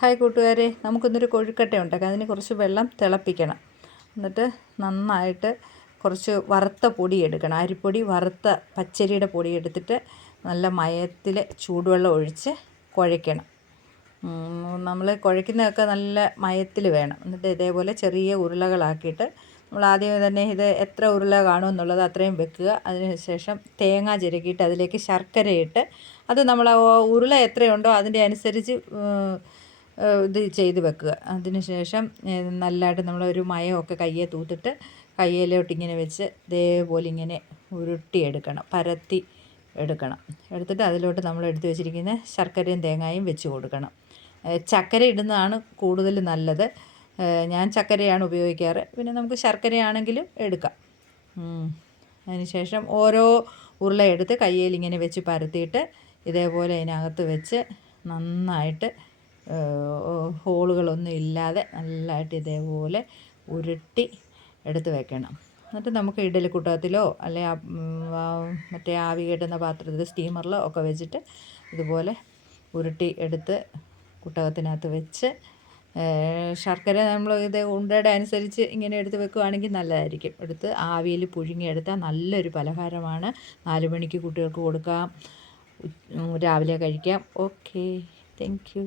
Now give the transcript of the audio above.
Hi കൂട്ടുകാരെ നമുക്കിന്നൊരു കൊഴുക്കട്ട ഉണ്ടാക്കാം അതിന് കുറച്ച് വെള്ളം തിളപ്പിക്കണം. എന്നിട്ട് നന്നായിട്ട് കുറച്ച് വറുത്ത പൊടി എടുക്കണം. അരിപ്പൊടി വറുത്ത പച്ചരിയുടെ പൊടി എടുത്തിട്ട് നല്ല മയത്തിൽ ചൂടുവെള്ളം ഒഴിച്ച് കുഴയ്ക്കണം. നമ്മൾ കുഴയ്ക്കുന്നതൊക്കെ നല്ല മയത്തിൽ വേണം. എന്നിട്ട് ഇതേപോലെ ചെറിയ ഉരുളകളാക്കിയിട്ട് നമ്മൾ ആദ്യം തന്നെ ഇത് എത്ര ഉരുള കാണും എന്നുള്ളത് അത്രയും വെക്കുക. അതിനുശേഷം തേങ്ങ ചിരകിയിട്ട് അതിലേക്ക് ശർക്കരയിട്ട് അത് നമ്മൾ ഉരുള എത്രയുണ്ടോ അതിന്റെ അനുസരിച്ച് ഇത് ചെയ്ത് വെക്കുക. അതിന് ശേഷം നല്ലതായിട്ട് നമ്മളൊരു മയമൊക്കെ കയ്യെ തൂത്തിട്ട് കയ്യിലോട്ട് ഇങ്ങനെ വെച്ച് ഇതേപോലെ ഇങ്ങനെ ഉരുട്ടിയെടുക്കണം. പരത്തി എടുക്കണം. എടുത്തിട്ട് അതിലോട്ട് നമ്മൾ എടുത്ത് വെച്ചിരിക്കുന്ന ശർക്കരയും തേങ്ങായും വെച്ച് കൊടുക്കണം. ചക്കര ഇടുന്നതാണ് കൂടുതൽ നല്ലത്. ഞാൻ ചക്കരയാണ് ഉപയോഗിക്കാറ്. പിന്നെ നമുക്ക് ശർക്കരയാണെങ്കിലും എടുക്കാം. അതിന് ശേഷം ഓരോ ഉരുള എടുത്ത് കയ്യിൽ ഇങ്ങനെ വെച്ച് പരത്തിയിട്ട് ഇതേപോലെ അതിനകത്ത് വെച്ച് നന്നായിട്ട് ഹോളുകളൊന്നും ഇല്ലാതെ നല്ലതായിട്ട് ഇതേപോലെ ഉരുട്ടി എടുത്ത് വെക്കണം. എന്നിട്ട് നമുക്ക് ഇഡലി കുട്ടകത്തിലോ അല്ലെ മറ്റേ ആവി കെട്ടുന്ന പാത്രത്തിൽ സ്റ്റീമറിലോ ഒക്കെ വെച്ചിട്ട് ഇതുപോലെ ഉരുട്ടി എടുത്ത് കുട്ടകത്തിനകത്ത് വെച്ച് ശർക്കര നമ്മൾ ഇത് ഉണ്ടയുടെ അനുസരിച്ച് ഇങ്ങനെ എടുത്ത് വെക്കുകയാണെങ്കിൽ നല്ലതായിരിക്കും. എടുത്ത് ആവിയിൽ പുഴുങ്ങിയെടുത്താൽ നല്ലൊരു പലഹാരമാണ്. നാല് മണിക്ക് കുട്ടികൾക്ക് കൊടുക്കാം. രാവിലെ കഴിക്കാം. ഓക്കെ. താങ്ക്